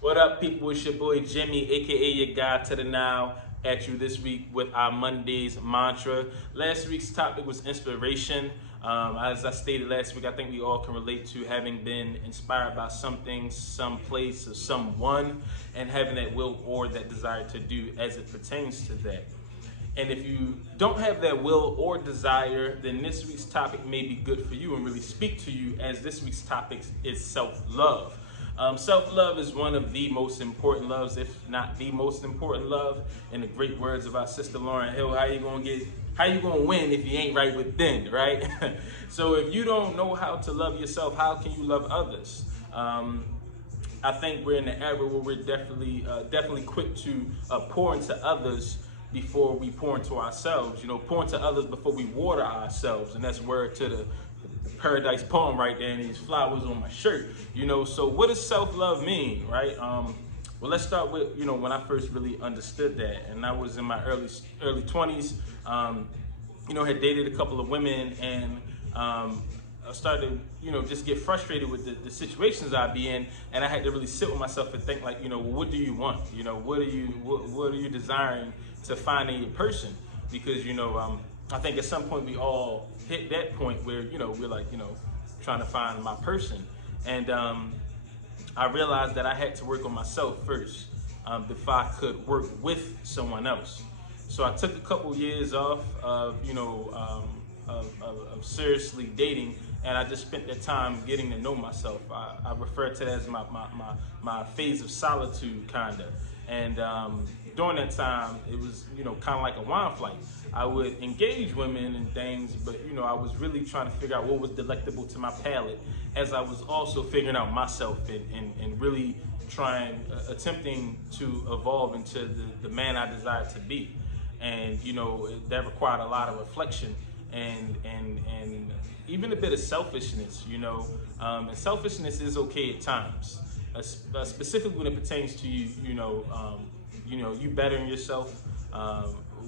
What up, people? It's your boy Jimmy, aka your guy to the Nile, at you this week with our Monday's mantra. Last week's topic was inspiration. As I stated last week, I think we all can relate to having been inspired by something, some place, or someone, and having that will or that desire to do as it pertains to that. And if you don't have that will or desire, then this week's topic may be good for you and really speak to you, as this week's topic is self-love. Self-love is one of the most important loves, if not the most important love. In the great words of our sister Lauryn Hill, how you gonna win if you ain't right within, right? So if you don't know how to love yourself, how can you love others? I think we're in an era where we're definitely quick to pour into others before we pour into ourselves. You know, pour into others before we water ourselves, and that's word to the Paradise poem right there, and these flowers on my shirt. You know, so what does self-love mean, right? Well, let's start with, you know, when I first really understood that, and I was in my early 20s. You know, had dated a couple of women, and I started, you know, just get frustrated with the situations I'd be in, and I had to really sit with myself and think, like, you know, well, what do you want? You know, what are you desiring to find in your person? Because, you know, I think at some point we all hit that point where, you know, we're like, you know, trying to find my person. And I realized that I had to work on myself first before I could work with someone else. So I took a couple years off of, you know, of seriously dating, and I just spent that time getting to know myself. I refer to that as my phase of solitude, kinda. And during that time, it was, you know, kind of like a wine flight. I would engage women and things, but, you know, I was really trying to figure out what was delectable to my palate, as I was also figuring out myself and really attempting to evolve into the man I desired to be. And, you know, that required a lot of reflection and even a bit of selfishness, you know. And selfishness is okay at times, specifically when it pertains to you, you know, you bettering yourself,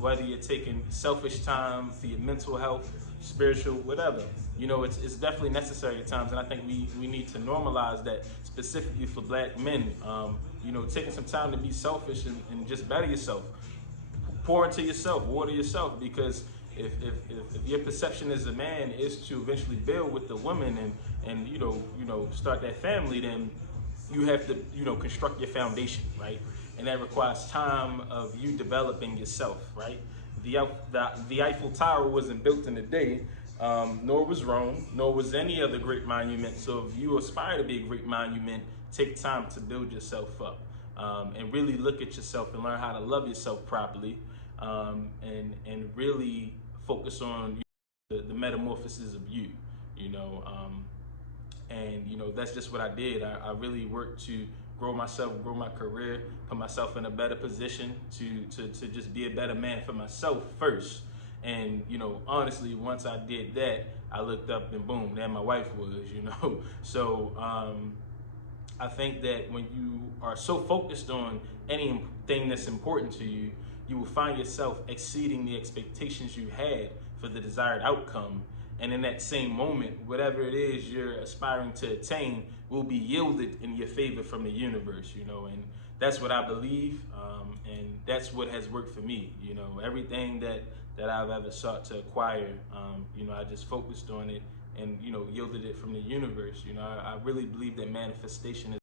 whether you're taking selfish time for your mental health, spiritual, whatever. You know, it's definitely necessary at times, and I think we need to normalize that, specifically for black men. You know, taking some time to be selfish and just better yourself. Pour into yourself, water yourself, because if your perception as a man is to eventually build with the woman and you know start that family, then you have to, you know, construct your foundation, right? And that requires time of you developing yourself, right? The Eiffel Tower wasn't built in a day, nor was Rome, nor was any other great monument. So if you aspire to be a great monument, take time to build yourself up, and really look at yourself and learn how to love yourself properly, and really focus on the metamorphosis of you, you know. And, you know, that's just what I did. I really worked to grow myself, grow my career, put myself in a better position to just be a better man for myself first. And, you know, honestly, once I did that, I looked up and boom, there my wife was, you know. So I think that when you are so focused on anything that's important to you, you will find yourself exceeding the expectations you had for the desired outcome. And in that same moment, whatever it is you're aspiring to attain will be yielded in your favor from the universe, you know. And that's what I believe, and that's what has worked for me, you know. Everything that I've ever sought to acquire, you know, I just focused on it and, you know, yielded it from the universe. You know, I really believe that manifestation is